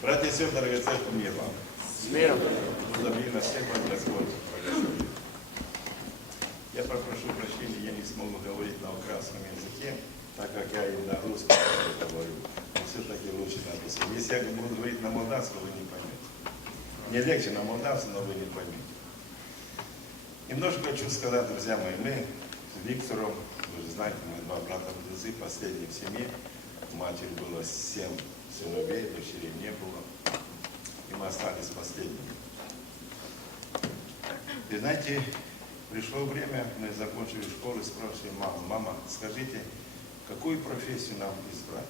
Братья и сестры, дорогие церковь, мир вам. Смело. Забей на всех вас Господь. Я попрошу прощения, я не смогу говорить на украинском языке, так как я и на русском говорю. Но все-таки лучше на русском. Если я буду говорить на молдавском, вы не поймете. Мне легче на молдавском, но вы не поймете. Немножко хочу сказать, друзья мои, мы с Виктором, вы же знаете, мы два брата-близнецы, последние в семье. Матери было семь сыновей, дочерей не было. И мы остались последними. И знаете, пришло время, мы закончили школу, спрашиваем маму, мама, скажите, какую профессию нам избрать?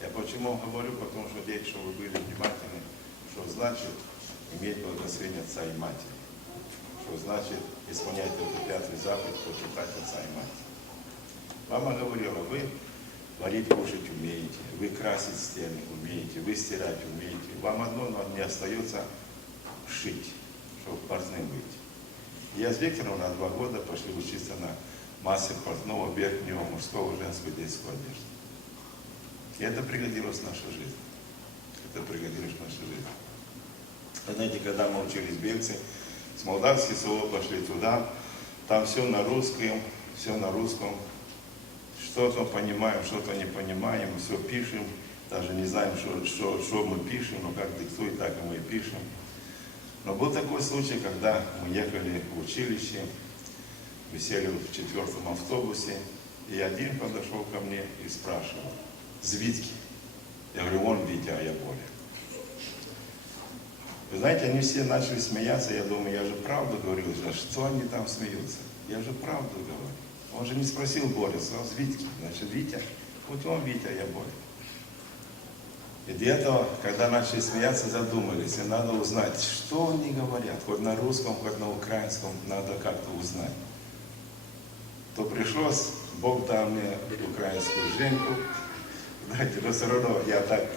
Я почему говорю, потому что дети, чтобы вы были внимательны, что значит иметь благословение отца и матери. Что значит исполнять этот пятый заповедь, почитать отца и мать. Мама говорила, вы варить, кушать умеете, вы красить стены умеете, вы стирать умеете. Вам одно но не остается шить, чтобы портным быть. Я с Виктором на два года пошли учиться на мастер портного верхнего, мужского, женского, детского одежды. И это пригодилось в нашей жизни. Это пригодилось в нашей жизни. Вы знаете, когда мы учились в Бельце, с молдавских слов пошли туда, там все на русском, все на русском, что-то понимаем, что-то не понимаем, все пишем, даже не знаем, что, что, что мы пишем, но как диктует, так и мы пишем. Но был такой случай, когда мы ехали в училище, висели в четвертом автобусе, и один подошел ко мне и спрашивал, звідки? Я говорю, он Витя, а я Боря. Вы знаете, они все начали смеяться, я думаю, я же правду говорил, а что они там смеются? Я же правду говорю. Он же не спросил Боря, сказал, Витьки, значит, Витя, хоть он Витя, я Боря. И для этого, когда начали смеяться, задумались, и надо узнать, что они говорят, хоть на русском, хоть на украинском, надо как-то узнать. То пришлось, Бог дал мне украинскую женку, знаете, но все равно я так,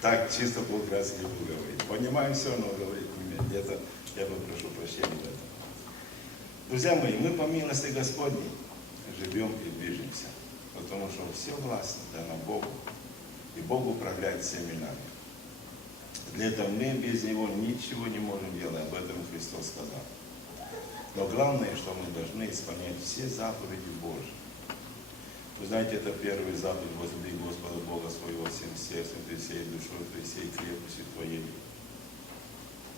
так чисто по-украински буду говорить. Понимаю все, но говорить не умею. Где-то я попрошу прощения в этом. Друзья мои, мы по милости Господней живем и движемся, потому что все власть дана Богу, и Бог управляет всеми нами. Для этого мы без Него ничего не можем делать, об этом Христос сказал. Но главное, что мы должны исполнять все заповеди Божьи. Вы знаете, это первый заповедь возлюби Господа Бога своего всем сердцем, ты всей душой, ты всей крепостью твоей.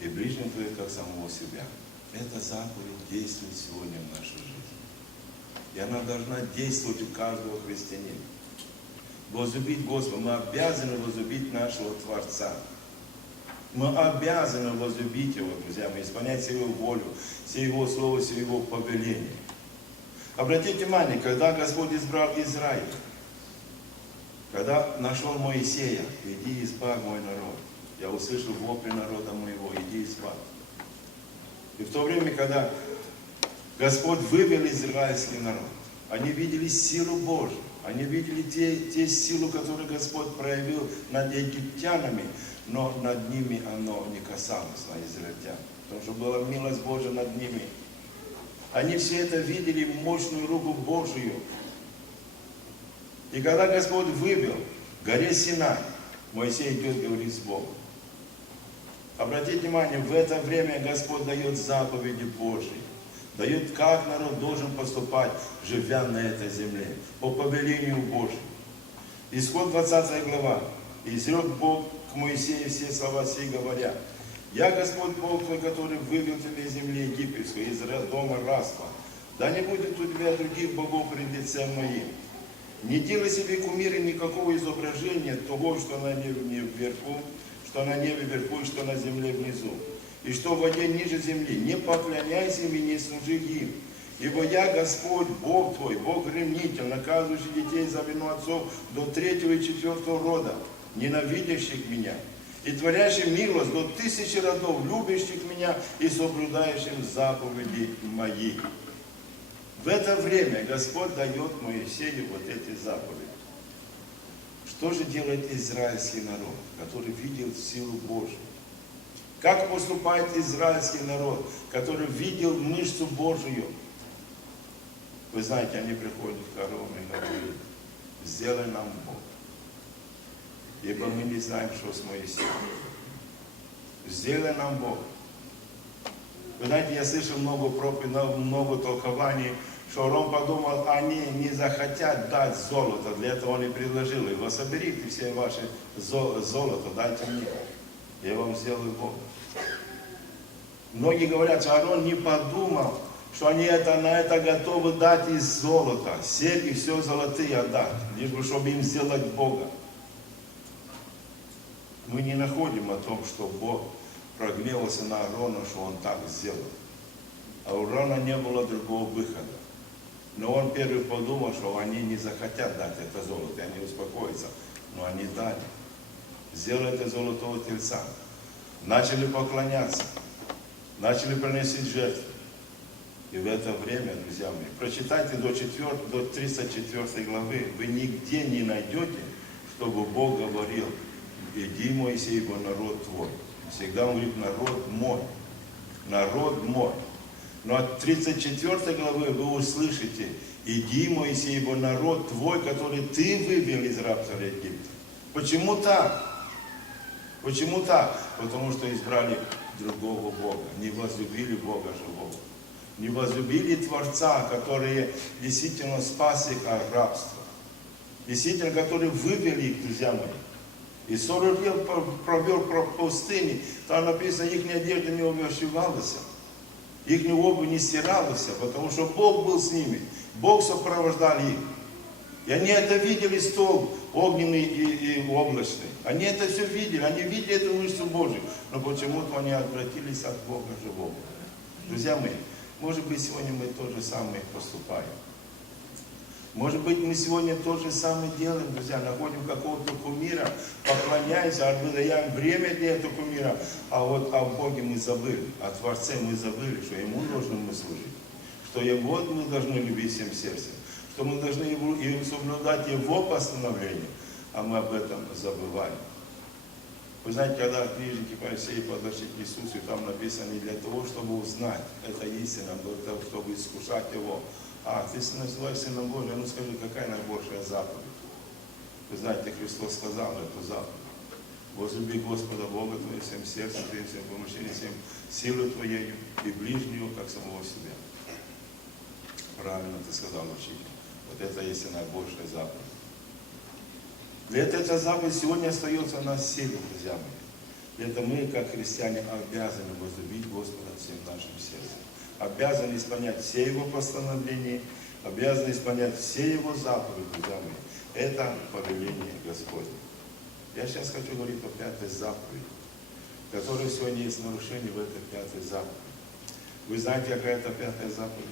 И ближнего твоего, как самого себя. Эта заповедь действует сегодня в нашей жизни. И она должна действовать у каждого христианина. Возлюбить Господа. Мы обязаны возлюбить нашего Творца. Мы обязаны возлюбить Его, друзья мои, исполнять все Его волю, все Его слова, все Его повеления. Обратите внимание, когда Господь избрал Израиль, когда нашел Моисея, иди избавь мой народ. Я услышал вопли народа моего, иди избавь. И в то время, когда Господь вывел израильский народ, они видели силу Божию, они видели те, те силу, которую Господь проявил над египтянами, но над ними оно не касалось, на израильтян, потому что была милость Божия над ними. Они все это видели, мощную руку Божию. И когда Господь вывел в горе Синай, Моисей идет говорит с Богом. Обратите внимание, в это время Господь дает заповеди Божьи. Дает, как народ должен поступать, живя на этой земле, по повелению Божьему. Исход 20 глава. И изрек Бог к Моисею все слова сей, говоря, «Я Господь Бог твой, который вывел тебя из земли египетской, из дома рабства. Да не будет у тебя других богов пред лицем моим. Не делай себе кумира никакого изображения того, что на небе вверху, что на небе вверху и что на земле внизу. И что в воде ниже земли. Не поклоняйся им и не служи им. Ибо я Господь, Бог твой, Бог ревнитель, наказывающий детей за вину отцов до третьего и четвертого рода, ненавидящих меня, и творящий милость до тысячи родов, любящих меня и соблюдающих заповеди мои. В это время Господь дает Моисею вот эти заповеди. Что же делает израильский народ, который видел силу Божию? Как поступает израильский народ, который видел мышцу Божию? Вы знаете, они приходят к коровам и говорят, сделай нам Бог. Ибо мы не знаем, что с Моисеем. Сделай нам Бог. Вы знаете, я слышал много проповедей, много толкований, что Ром подумал, они не захотят дать золото, для этого он и предложил, его соберите все ваши зо- золото, дайте мне, я вам сделаю Бога. Многие говорят, Аарон не подумал, что они это, на это готовы дать из золота, серьги все золотые отдать, лишь бы, чтобы им сделать Бога. Мы не находим о том, что Бог прогневался на Аарона, что он так сделал. А у Аарона не было другого выхода. Но он первый подумал, что они не захотят дать это золото, и они успокоятся. Но они дали. Сделали золотого тельца. Начали поклоняться. Начали приносить жертвы. И в это время, друзья мои, прочитайте до, 4, до 34 главы, вы нигде не найдете, чтобы Бог говорил, иди, Моисей, ибо народ твой. Всегда он говорит, народ мой. Народ мой. Но от 34 главы вы услышите, иди, Моисей, ибо народ твой, который ты вывел из рабства Египта. Почему так? Почему так? Потому что избрали другого Бога, не возлюбили Бога живого. Не возлюбили Творца, который действительно спас их от рабства. Действительно, который вывел их, друзья мои. И 40 лет провел по пустыне, там написано, их одежда не увещевалась, их обувь не стиралась, потому что Бог был с ними, Бог сопровождал их. И они это видели, стол огненный и, и облачный. Они это все видели, они видели эту мышцу Божию, но почему-то они отвратились от Бога живого. Друзья мои, может быть, сегодня мы то же самое поступаем. Может быть, мы сегодня то же самое делаем, друзья, находим какого-то кумира, поклоняемся, отдаем время для этого кумира, а вот о Боге мы забыли, о Творце мы забыли, что Ему должны мы служить, что Его мы должны любить всем сердцем, что мы должны его, и соблюдать Его постановления, а мы об этом забываем. Вы знаете, когда книжники фарисеи подошли к Иисусу, там написано не для того, чтобы узнать, это истина, но для того, чтобы искушать Его. А, ты называешь Сыном Божьим, ну скажи, какая наибольшая заповедь? Вы знаете, Христос сказал эту заповедь. Возлюби Господа Бога твоим всем сердцем, твоим всем помышлением, всем силой твоею и ближнего, как самого себя. Правильно ты сказал, учитель. Вот это есть и наибольшая заповедь. Для этого эта заповедь сегодня остается у нас в силе, друзья мои. Этого мы, как христиане, обязаны возлюбить Господа всем нашим сердцем. Обязаны исполнять все Его постановления, обязаны исполнять все Его заповеди, друзья мои. Это повеление Господне. Я сейчас хочу говорить о пятой заповеди, которая сегодня есть нарушение в этой пятой заповеди. Вы знаете, какая это пятая заповедь?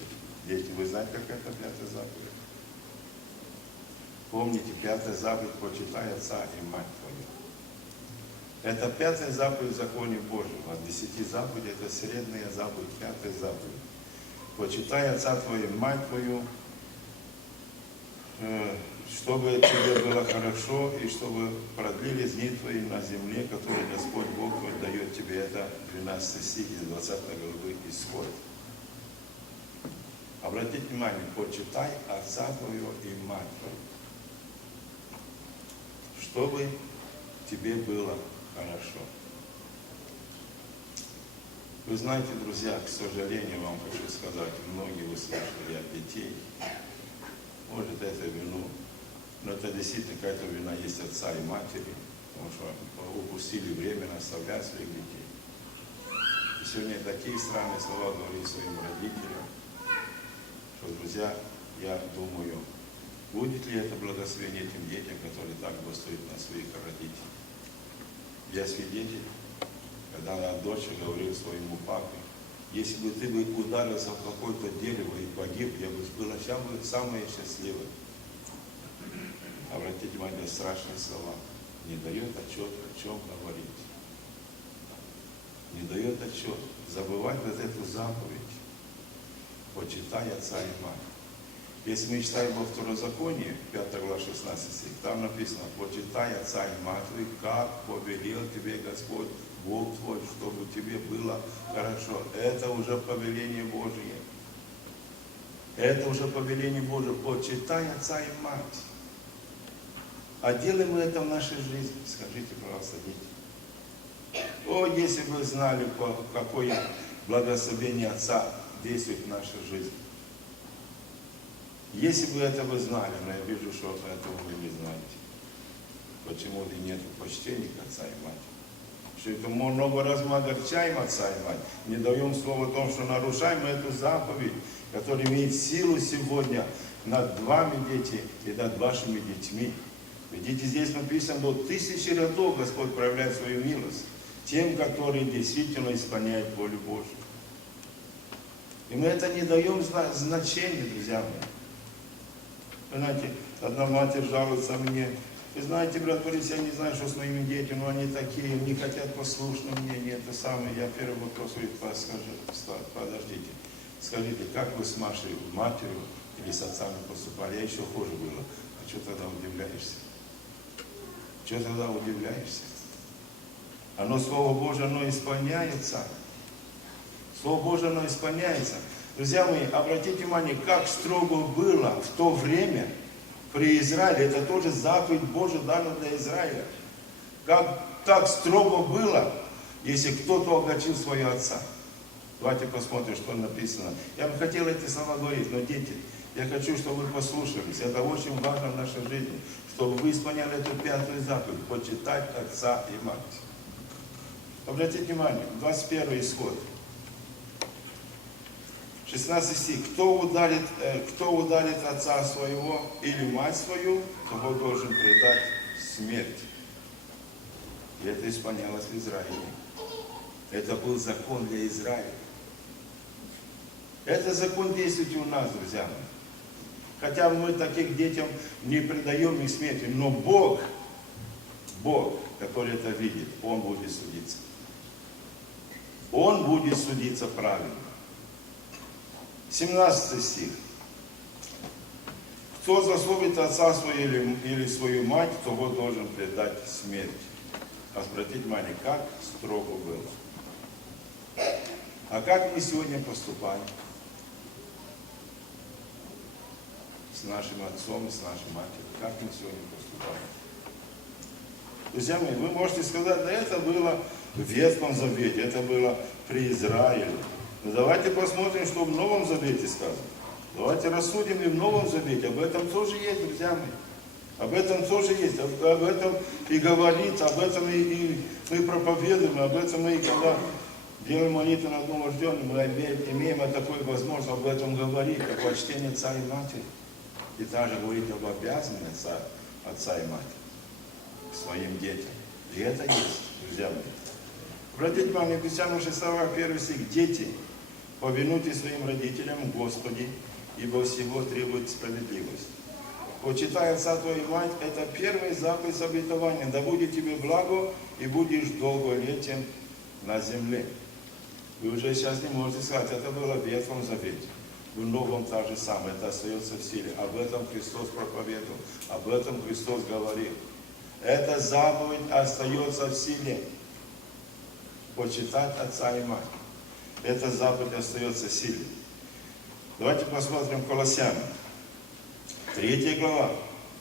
Дети, вы знаете, какая это пятая заповедь? Помните, пятая заповедь почитай отца и мать твою. Это пятая заповедь в законе Божьем. От десяти заповедей это средняя заповедь, пятая заповедь. Почитай отца твою мать твою, э, чтобы тебе было хорошо и чтобы продлились дни твои на земле, которую Господь Бог твой дает тебе. Это 12 стих из 20 главы Исход. Обратите внимание, почитай отца твоего и мать твою чтобы тебе было хорошо. Вы знаете, друзья, к сожалению, вам хочу сказать, многие вы слышали от детей, может, это вину, но это действительно какая-то вина есть отца и матери, потому что упустили время наставлять своих детей. И сегодня такие странные слова говорить своим родителям, что, друзья, я думаю, Будет ли это благословение этим детям, которые так бастуют на своих родителей? Я свидетель, когда она дочь говорила своему папе, если бы ты бы ударился в какое-то дерево и погиб, я бы была самая, самая счастливая. Обратите внимание, страшные слова. Не дает отчет, о чем говорить. Не дает отчет. Забывать вот эту заповедь. Почитай отца и мать. Если мы читаем во Второзаконии, 5 глава 16 стих, там написано, почитай отца и мать как повелел тебе Господь, Бог твой, чтобы тебе было хорошо. Это уже повеление Божие. Это уже повеление Божие. Почитай отца и мать. А делаем мы это в нашей жизни? Скажите, пожалуйста, дети. О, если бы вы знали, какое благословение Отца действует в нашей жизни. Если бы это вы знали, но я вижу, что этого вы не знаете. Почему-то нет почтения к Отца и Матери. Что это много раз мы огорчаем Отца и Мать, не даем слова о том, что нарушаем эту заповедь, которая имеет силу сегодня над вами, дети, и над вашими детьми. Видите, здесь написано, до тысячи родов Господь проявляет свою милость тем, которые действительно исполняют волю Божью. И мы это не даем зна- значения, друзья мои. Вы знаете, одна матерь жалуется мне, вы знаете, брат Борис, я не знаю, что с моими детьми, но они такие, не хотят послушно мне, не это самое. Я первый вопрос говорю, скажи, ста- подождите, скажите, как вы с Машей, матерью или с отцами поступали? Я еще хуже было. А что тогда удивляешься? Что тогда удивляешься? Оно, Слово Божие, оно исполняется. Слово Божие, оно исполняется. Друзья мои, обратите внимание, как строго было в то время при Израиле. Это тоже заповедь Божия дана для Израиля. Как так строго было, если кто-то огорчил своего отца. Давайте посмотрим, что написано. Я бы хотел эти слова говорить, но дети, я хочу, чтобы вы послушались. Это очень важно в нашей жизни, чтобы вы исполняли эту пятую заповедь, почитать отца и мать. Обратите внимание, 21 исход. 16 стих. Кто ударит, э, кто ударит отца своего или мать свою, того должен предать смерть. И это исполнялось в Израиле. Это был закон для Израиля. Это закон действует и у нас, друзья мои. Хотя мы таких детям не предаем их смерти, но Бог, Бог, который это видит, Он будет судиться. Он будет судиться правильно. 17 стих. Кто засловит отца своего или, или свою мать, того должен предать смерть. Обратите внимание, как строго было. А как мы сегодня поступаем с нашим отцом и с нашей матерью? Как мы сегодня поступаем? Друзья мои, вы можете сказать, да это было в Ветхом Завете, это было при Израиле. Но давайте посмотрим, что в Новом Завете сказано. Давайте рассудим и в Новом Завете. Об этом тоже есть, друзья мои. Об этом тоже есть. Об, об этом и говорится, об этом и, и мы проповедуем, об этом мы и когда делаем молитву над новорожденным, мы имеем, имеем такую возможность об этом говорить, о почтении отца и матери. И также говорить об обязанности отца, отца и матери своим детям. И это есть, друзья мои. Обратите внимание, Христиану 6 1 стих. Дети, повинуйтесь своим родителям, Господи, ибо всего требует справедливость. Почитай отца твою мать, это первая заповедь обетования. Да будет тебе благо, и будешь долголетием на земле. Вы уже сейчас не можете сказать, это было в Ветхом Завете. В Новом так же самое, это остается в силе. Об этом Христос проповедовал, об этом Христос говорил. Эта заповедь остается в силе. Почитать отца и мать. Эта заповедь остается силе. Давайте посмотрим Колоссянам. Третья глава,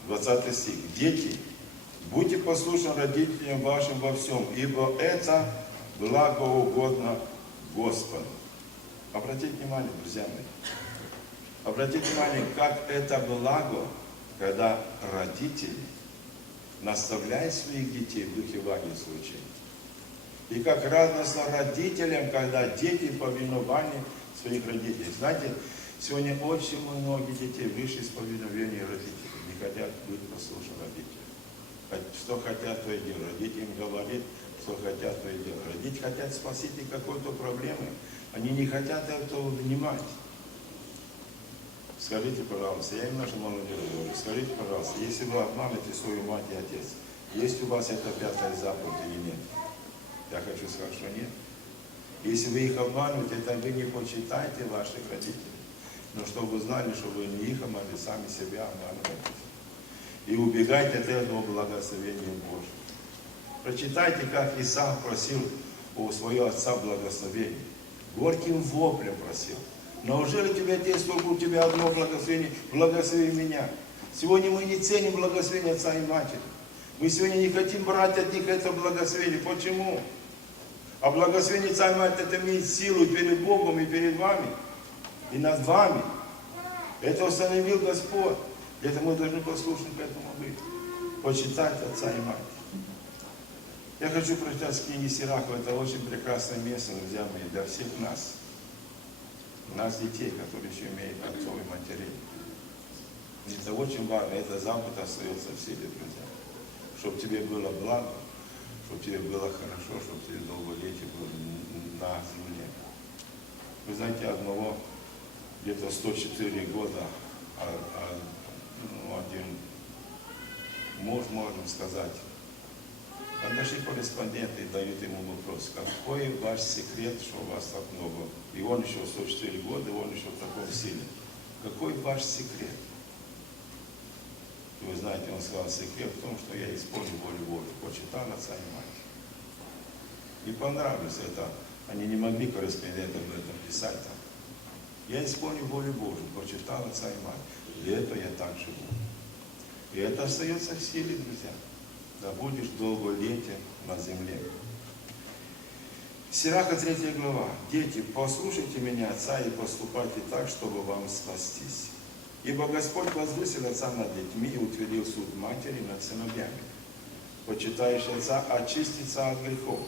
20 стих. Дети, будьте послушны родителям вашим во всем, ибо это благоугодно Господу. Обратите внимание, друзья мои. Обратите внимание, как это благо, когда родители наставляют своих детей в духе Евангельского учения. И как радостно родителям, когда дети повинованы своих родителей. Знаете, сегодня очень многие детей вышли из повиновения родителей, не хотят быть послушны родителям. Что хотят, то и делают. Родители им говорят, что хотят, то и делают. Родители хотят спасти их какой-то проблемы. Они не хотят этого внимать. Скажите, пожалуйста, я им нашему молодежи говорю, скажите, пожалуйста, если вы обманете свою мать и отец, есть у вас эта пятая заповедь или нет? Я хочу сказать, что нет. Если вы их обманываете, это вы не почитаете ваших родителей. Но чтобы вы знали, что вы не их обманываете, сами себя обманываете. И убегайте от этого благословения Божьего. Прочитайте, как Исаак просил у своего отца благословения. Горьким воплем просил. Неужели тебе отец, сколько у тебя одно благословение, благослови меня. Сегодня мы не ценим благословение отца и матери. Мы сегодня не хотим брать от них это благословение. Почему? А благословение и матери это имеет силу перед Богом и перед вами. И над вами. Это установил Господь. Это мы должны послушны к этому быть. Почитать отца и мать. Я хочу прочитать с книги Сирахова. Это очень прекрасное место, друзья мои, для всех нас. У нас детей, которые еще имеют отцов и матерей. Это очень важно, это забота остается в силе, друзья. Чтобы тебе было благо, чтобы тебе было хорошо, чтобы тебе долголетие было на земле. Вы знаете, одного где-то 104 года, а, а, ну, один муж, можем сказать, Подошли корреспонденты и дают ему вопрос, какой ваш секрет, что у вас так много? И он еще 104 года, и он еще в таком силе. Какой ваш секрет? И вы знаете, он сказал, секрет в том, что я исполню волю Божию, почитал отца и мать. И понравилось это. Они не могли корреспондентам об этом писать там. Я исполню волю Божию, почитал отца и мать. И это я так живу. И это остается в силе, друзья да будешь долголетен на земле. Сираха 3 глава. Дети, послушайте меня, отца, и поступайте так, чтобы вам спастись. Ибо Господь возвысил отца над детьми и утвердил суд матери над сыновьями. Почитающий отца очистится от грехов,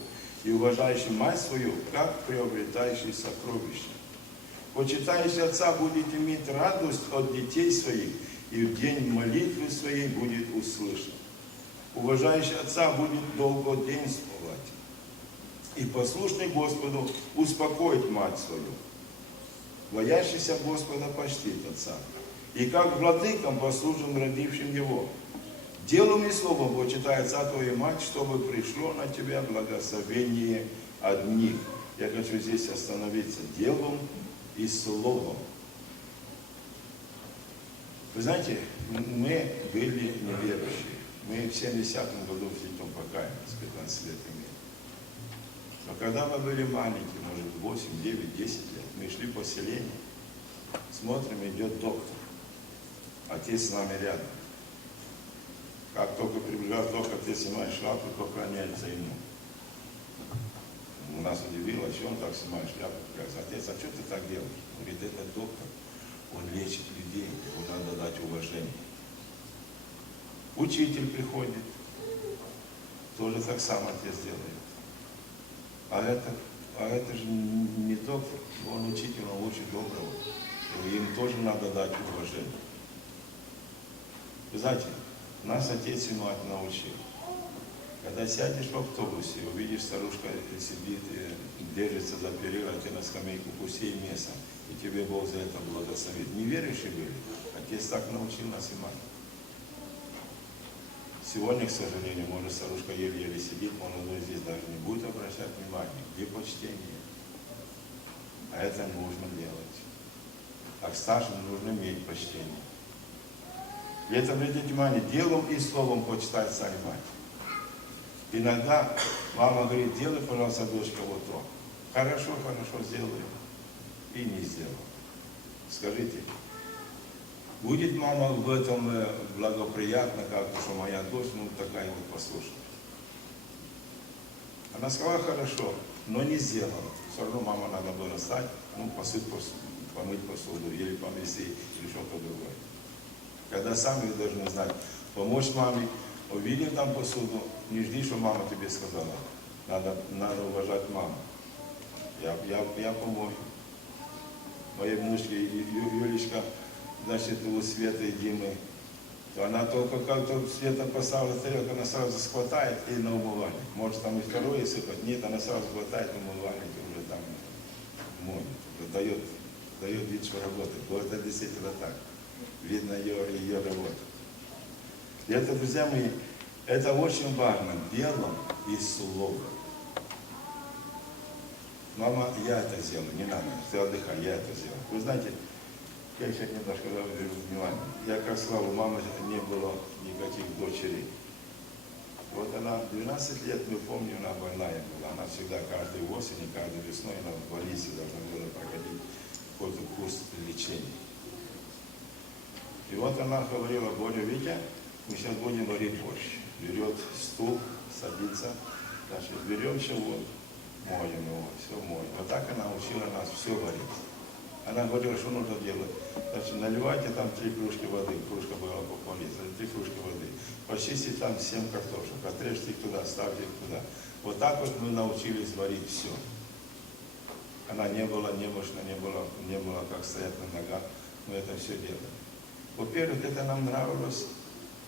и уважающий мать свою, как приобретающий сокровище. Почитающий отца будет иметь радость от детей своих, и в день молитвы своей будет услышан уважающий отца будет долгоденствовать и послушный Господу успокоит мать свою. Боящийся Господа почтит отца. И как владыкам послужим родившим его. Делом и словом почитай отца твою мать, чтобы пришло на тебя благословение одних. Я хочу здесь остановиться. Делом и словом. Вы знаете, мы были неверующие. Мы в 70 году в Титом покаялись, 15 лет имели. Но когда мы были маленькие, может 8, 9, 10 лет, мы шли по селению, смотрим, идет доктор. Отец с нами рядом. Как только приближался доктор, отец снимает шляпу, поклоняется ему. Нас удивило, что он так снимает шляпу. Отец, а что ты так делаешь? Он говорит, это доктор, он лечит людей, ему надо дать уважение. Учитель приходит, тоже так сам отец делает. А это, а это же не доктор, он учитель, он лучше доброго. Им тоже надо дать уважение. Знаете, нас отец и мать научил. Когда сядешь в автобусе, увидишь, старушка сидит, держится за перила, а на скамейку пусей мясо, и тебе Бог за это благословит. Неверующие были. Отец так научил нас и мать. Сегодня, к сожалению, может старушка еле-еле сидит, молодой здесь даже не будет обращать внимания. Где почтение? А это нужно делать. А к старшим нужно иметь почтение. И это, обратите внимание, делом и словом почитать царь мать. Иногда мама говорит, делай, пожалуйста, дочка, вот то. Хорошо, хорошо, сделаю. И не сделал. Скажите, Будет мама в этом э, благоприятна, как что моя дочь, ну такая вот послушная. Она сказала хорошо, но не сделала. Все равно мама надо было стать, ну, посыть, помыть посуду, или помести, или что-то другое. Когда сами должны знать, помочь маме, увидел там посуду, не жди, что мама тебе сказала. Надо, надо уважать маму. Я, я, я помою. Моей внучке Юлечка значит, у Светы и Димы, то она только как-то Света поставила тарелку, она сразу схватает и на умывальник. Может там и второе сыпать, нет, она сразу хватает умывальник и уже там моет, дает, дает вид, что работает. Вот это действительно так. Видно ее, ее работу. И это, друзья мои, это очень важно, делом и словом. Мама, я это сделаю, не надо, ты отдыхай, я это сделаю. Вы знаете, я еще немножко уделю внимание. Я как сказал, у мамы не было никаких дочерей. Вот она 12 лет, мы помним, она больная была. Она всегда каждой осенью, каждой весной она в больнице должна была проходить какой-то курс лечения. И вот она говорила, Боря, Витя, мы сейчас будем варить борщ. Берет стул, садится, значит, берем чего, моем его, все моем. Вот так она учила нас все варить. Она говорила, что нужно делать. Значит, наливайте там три кружки воды, кружка была по пол литра, три кружки воды. Почистите там семь картошек, отрежьте их туда, ставьте их туда. Вот так вот мы научились варить все. Она не была немощна, не была, не было как стоять на ногах. Мы это все делали. Во-первых, это нам нравилось.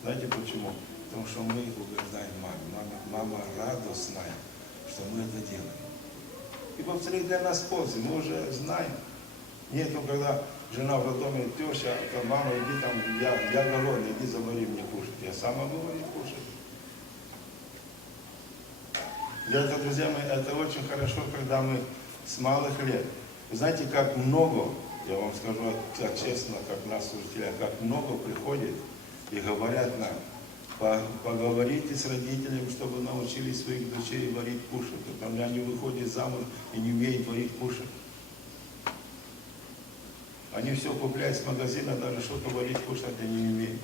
Знаете почему? Потому что мы угождаем маме. Мама, мама радостная, что мы это делаем. И во-вторых, для нас пользы. Мы уже знаем. Нету, когда жена в роддоме, теща, то мама, иди там, я, я голодный, иди завари мне кушать. Я сама говорю кушать. Для этого, друзья мои, это очень хорошо, когда мы с малых лет. Вы знаете, как много, я вам скажу как честно, как нас служителя, как много приходит и говорят нам, «По- поговорите с родителями, чтобы научили своих дочерей варить кушать. Потому что они выходят замуж и не умеют варить кушать. Они все купляют с магазина, даже что-то варить, кушать они не умеют.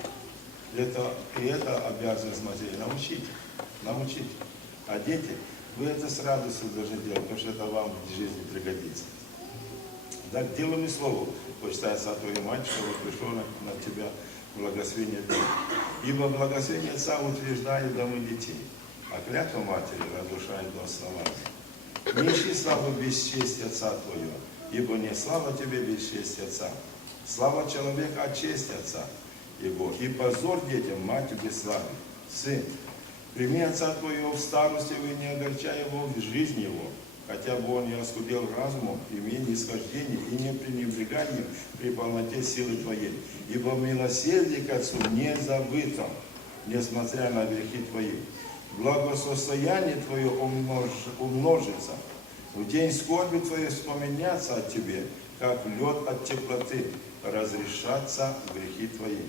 Это, и это обязанность матери научить, научить. А дети, вы это с радостью должны делать, потому что это вам в жизни пригодится. Так, делом и слову почитается от твоей мать, чтобы пришло на, на тебя благословение дня. Ибо благословение Отца утверждает домы детей, а клятва матери разрушает до основания. Не ищи славы без чести Отца Твоего, ибо не слава тебе без чести Отца. Слава человека от чести Отца Его, и позор детям мать славы. Сын, прими Отца Твоего в старости и не огорчай его в жизни его, хотя бы он не оскудел разумом, имея нисхождение и не пренебреганием при полноте силы Твоей. Ибо милосердие к Отцу не забыто, несмотря на грехи Твои. Благосостояние Твое умнож- умножится. В день скорби Твоей вспоминятся от Тебе, как лед от теплоты, разрешатся грехи Твои.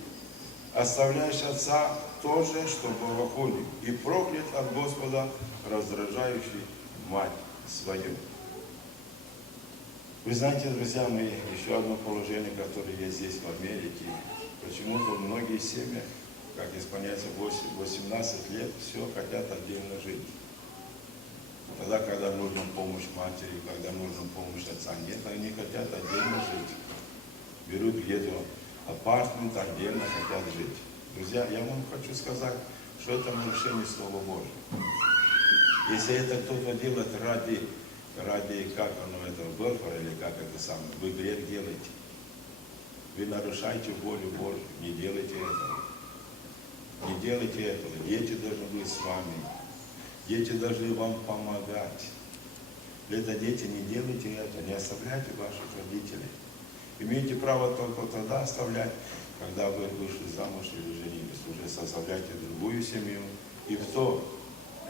Оставляешь отца тоже, что богохулик, и проклят от Господа, раздражающий мать свою. Вы знаете, друзья мои, еще одно положение, которое есть здесь в Америке. Почему-то многие семьи, как исполняется 8 18 лет, все хотят отдельно жить. Тогда, когда нужна помощь матери, когда нужна помощь отца, нет, они хотят отдельно жить. Берут где-то апартмент, отдельно хотят жить. Друзья, я вам хочу сказать, что это нарушение Слова Божьего. Если это кто-то делает ради, ради, как оно, это, welfare или как это самое, вы грех делаете. Вы нарушаете волю Божью, не делайте этого. Не делайте этого. Дети должны быть с вами. Дети должны вам помогать. Это дети, не делайте это, не оставляйте ваших родителей. Имеете право только тогда оставлять, когда вы вышли замуж или женились. Уже составляйте другую семью. И кто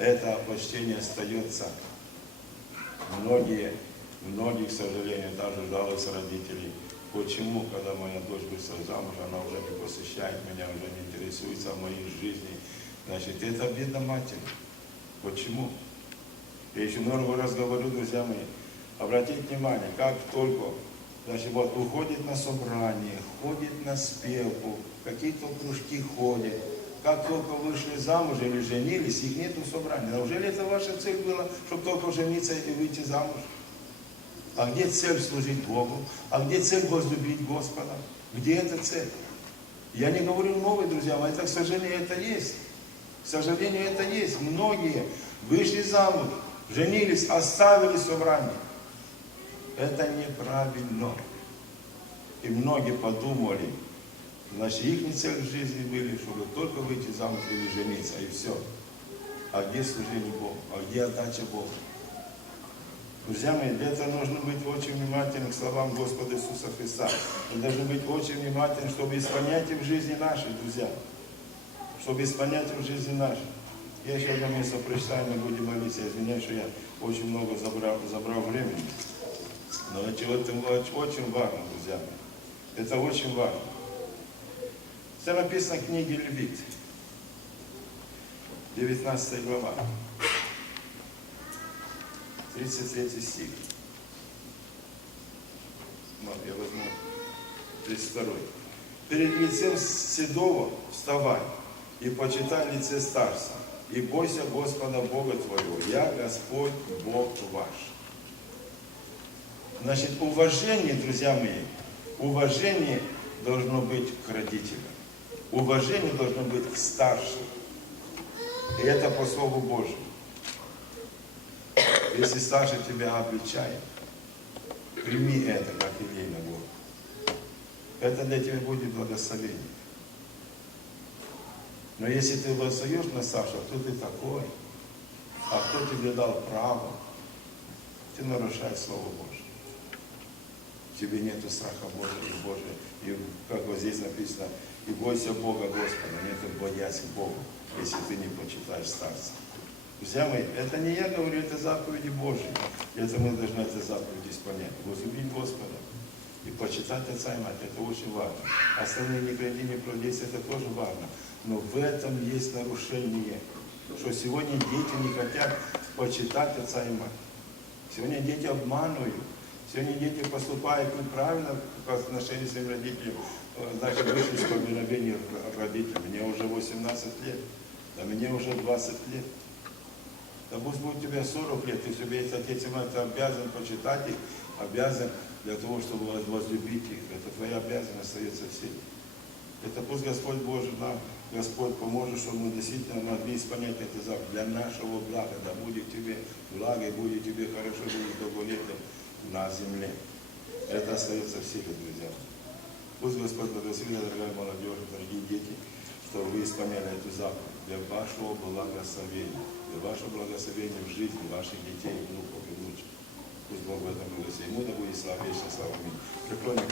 это почтение остается. Многие, многие, к сожалению, даже жалуются родителей. Почему, когда моя дочь вышла замуж, она уже не посещает меня, уже не интересуется моей жизни. Значит, это обида матери. Почему? Я еще много раз говорю, друзья мои, обратите внимание, как только, значит, вот уходит на собрание, ходит на спелку, какие-то кружки ходят, как только вышли замуж или женились, их нету в собрании. Неужели это ваша цель была, чтобы только жениться и выйти замуж? А где цель служить Богу? А где цель возлюбить Господа? Где эта цель? Я не говорю новые, друзья мои, это, к сожалению, это есть. К сожалению, это есть. Многие вышли замуж, женились, оставили собрание. Это неправильно. И многие подумали, значит, их цель в жизни были, чтобы только выйти замуж или жениться, и все. А где служение Богу? А где отдача Богу? Друзья мои, для этого нужно быть очень внимательным к словам Господа Иисуса Христа. Мы должны быть очень внимательны, чтобы исполнять их в жизни нашей, друзья. Чтобы исполнять их в жизни нашей. Я еще одно место прочитаю, мы будем молиться. Извиняюсь, что я очень много забрал, забрал времени. Но это, это очень важно, друзья мои. Это очень важно. Это написано в книге Левит. 19 глава. 33 стих. Вот, я возьму 32. Перед лицем седого вставай и почитай лице старца, и бойся Господа Бога твоего, я Господь Бог ваш. Значит, уважение, друзья мои, уважение должно быть к родителям. Уважение должно быть к старшим. И это по Слову Божьему. Если старший тебя обличает, прими это как елей на голову. Это для тебя будет благословение. Но если ты восстаешь на старшего, кто ты такой? А кто тебе дал право? Ты нарушаешь Слово Божье. Тебе нету страха Божьего, Божия. И как вот здесь написано, и бойся Бога Господа, нету боясь Бога, если ты не почитаешь старца. Друзья мои, это не я говорю, это заповеди Божьи. Это мы должны эти заповеди исполнять. Возлюбить Господа и почитать Отца и Мать, это очень важно. Остальные не гради, не пролезь, это тоже важно. Но в этом есть нарушение, что сегодня дети не хотят почитать Отца и Мать. Сегодня дети обманывают. Сегодня дети поступают неправильно по отношению к своим родителям. Э, Значит, вышли из повиновения родителям. Мне уже 18 лет, а мне уже 20 лет. Да пусть будет тебе 40 лет, ты себе есть отец и обязан почитать их, обязан для того, чтобы возлюбить их. Это твоя обязанность остается всем. Это пусть Господь Божий нам, Господь поможет, чтобы мы действительно могли исполнять это завтра для нашего блага. Да будет тебе благо, и будет тебе хорошо, будет долго лето на земле. Это остается в силе, друзья. Пусть Господь благословит, дорогая молодежь, дорогие дети, чтобы вы исполняли эту заповедь для вашего благословения, для вашего благословения в жизни ваших детей, внуков и внучек. Пусть Бог в этом благословит. Ему да будет слава, вечная слава. Аминь. Преклоним.